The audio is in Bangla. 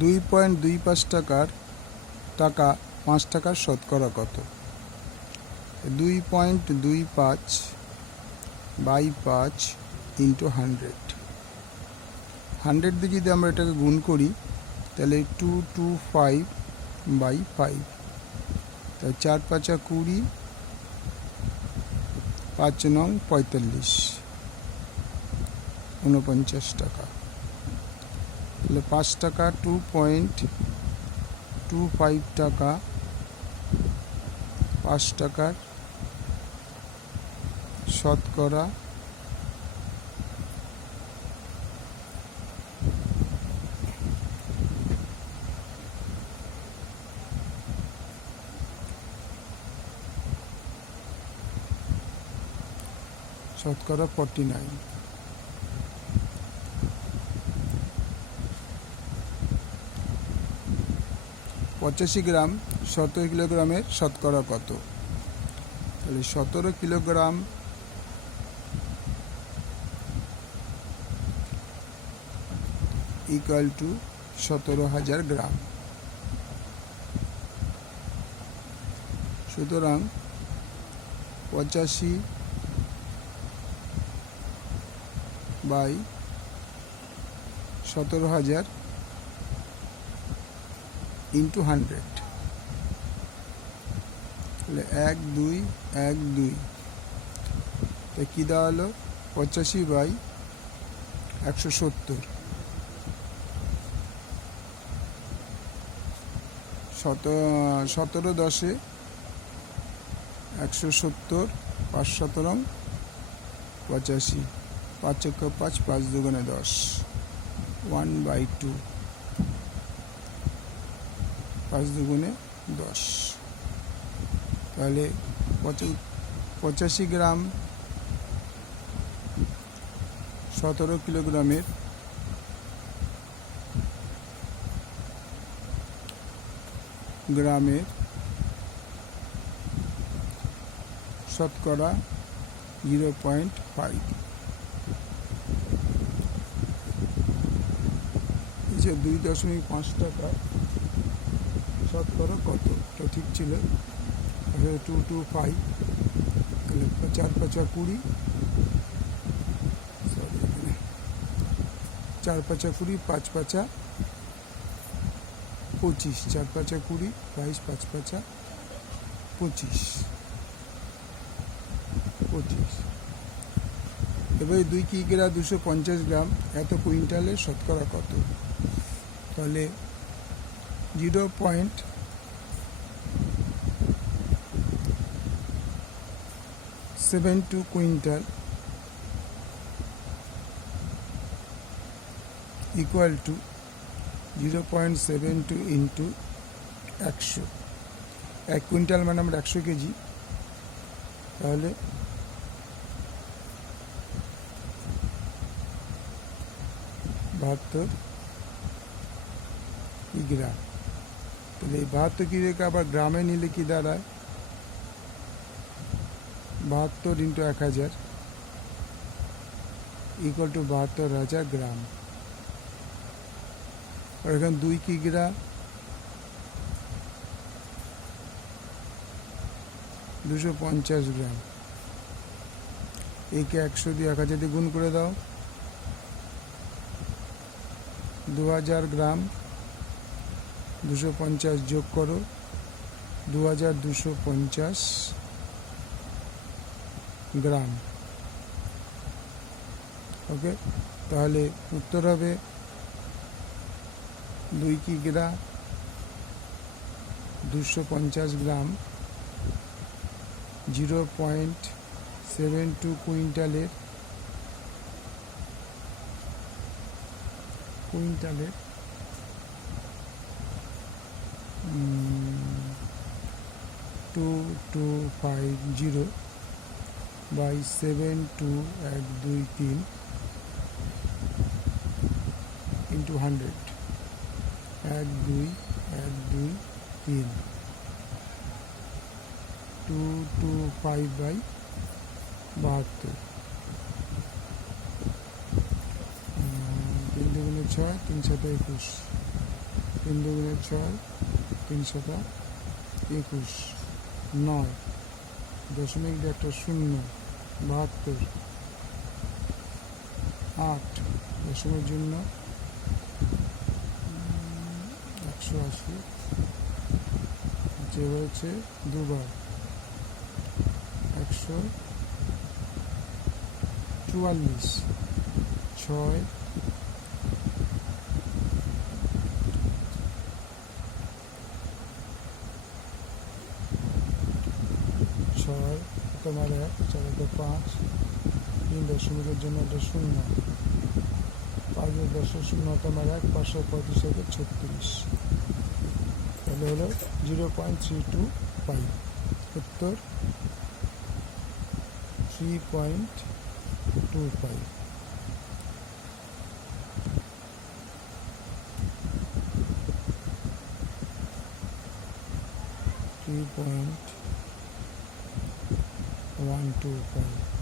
2.25 টাকা 5 টাকার শতকরা কত? 2.25 বাই 5 ইন্টু 100। 100 দিয়ে যদি আমরা এটাকে গুণ করি তাহলে 225 বাই 5, তাই 4 5 20, 5 9 45, 49 টাকা। তাহলে 5 টাকা 2.25 টাকা 5 টাকার শতকরা শতকরা 49। পঁচাশি গ্রাম 17 কিলোগ্রামের শতকরা কত? তাহলে 17 কিলোগ্রাম ইকুয়াল টু 17,000 গ্রাম। সুতরাং 85 বাই 17,000 ইন্টু 100, তাহলে 1 2 1 2, তাই কী দেওয়া হলো? 85 বাই 170, 17 10 170, 5 17 85, 5 1 5, 5 2 10, 1/2, 5 2 10। তাহলে 85 গ্রাম 17 কিলোগ্রামের শতকরা 0.5। যে 2.5 টাকা শতকরা কত? তো ঠিক ছিল। 225, তাহলে 4 5 20, 4 5 20, 5 5 25, 4 5 20, 22, 5 5 25। এবারে 2 কিগ্রা 250 গ্রাম এত কুইন্টালের শতকরা কত? তাহলে 0.72 quintal equal to 0.72 into 100। 1 quintal মানে আমরা 100 কেজি, তাহলে 72 কিগ্রা। তাহলে এই 72 কিগ্রাকে আবার গ্রামে নিলে কি দাঁড়ায়? 72 ইন্টু 1000 ইকুয়াল টু 72,000 গ্রাম। আর এখানে 2 কিগ্রা 250 গ্রাম, একে 100 দিয়ে 1000 দিয়ে গুণ করে দাও। 2000 গ্রাম 250 যোগ করো, 2250 গ্রাম। ওকে, তাহলে উত্তর হবে 2 কিগ্রা 250 গ্রাম 0.72 কুইন্টালের 2250 বাই 72123 ইন্টু 100, 1 2 1 2 3, 225 বাই 72, 3 2 6, 3 7 21। তিন দুগুণে 6, 3 7 21, 9, দশমিক দিয়ে একটা 0, 72, 8, দশমিক জন্য 180, যে হয়েছে দুবার 144, 6, 6 তোমার 1, 4 5, 3 দশমিকের জন্য একটা 0, 5 0 তোমার 1, 535 36, তাহলে হলো 0.325, উত্তর 3.25। $3.125